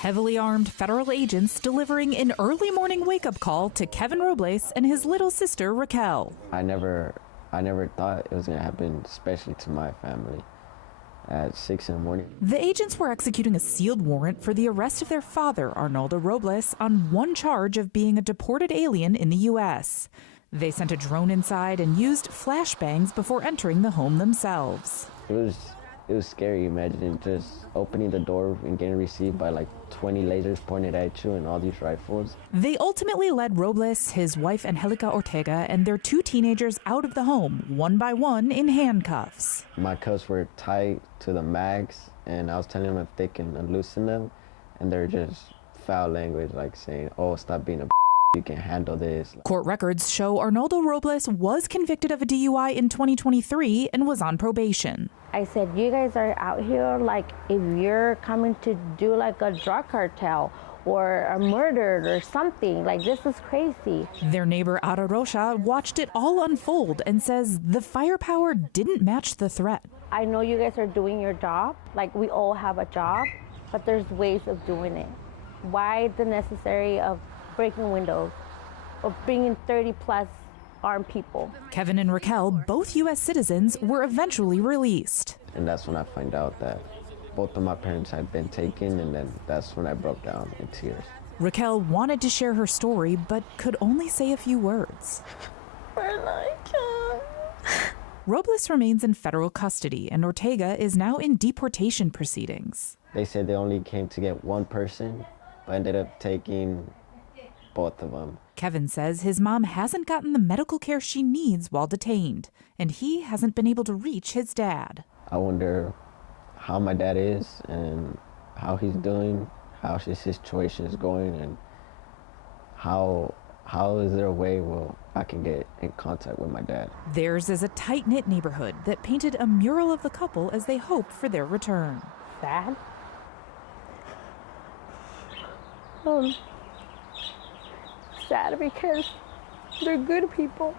Heavily armed federal agents delivering an early morning wake-up call to Kevin Robles and his little sister, Raquel. I never thought it was going to happen, especially to my family, at 6 in the morning. The agents were executing a sealed warrant for the arrest of their father, Arnoldo Robles, on one charge of being a deported alien in the U.S. They sent a drone inside and used flashbangs before entering the home themselves. It was scary. Imagine just opening the door and getting received by like 20 lasers pointed at you and all these rifles. They ultimately led Robles, his wife Angelica Ortega, and their two teenagers out of the home, one by one, in handcuffs. My cuffs were tied to the mags, and I was telling them if they can unloosen them, and they're just foul language, like saying, "Oh, stop being a you can handle this." Court records show Arnoldo Robles was convicted of a DUI in 2023 and was on probation. I said, you guys are out here like if you're coming to do like a drug cartel or a murder or something. Like, this is crazy. Their neighbor Ara Rocha watched it all unfold and says the firepower didn't match the threat. I know you guys are doing your job. Like, we all have a job, but there's ways of doing it. Why the necessary of breaking windows or bringing 30 plus armed people? Kevin and Raquel, both U.S. citizens, were eventually released. And that's when I find out that both of my parents had been taken, and then that's when I broke down in tears. Raquel wanted to share her story, but could only say a few words. Robles remains in federal custody, and Ortega is now in deportation proceedings. They said they only came to get one person, but ended up taking both of them. Kevin says his mom hasn't gotten the medical care she needs while detained, and he hasn't been able to reach his dad. I wonder how my dad is and how he's doing, how his situation is going, and how is there a way where I can get in contact with my dad. Theirs is a tight-knit neighborhood that painted a mural of the couple as they hope for their return. Sad? Sad because they're good people.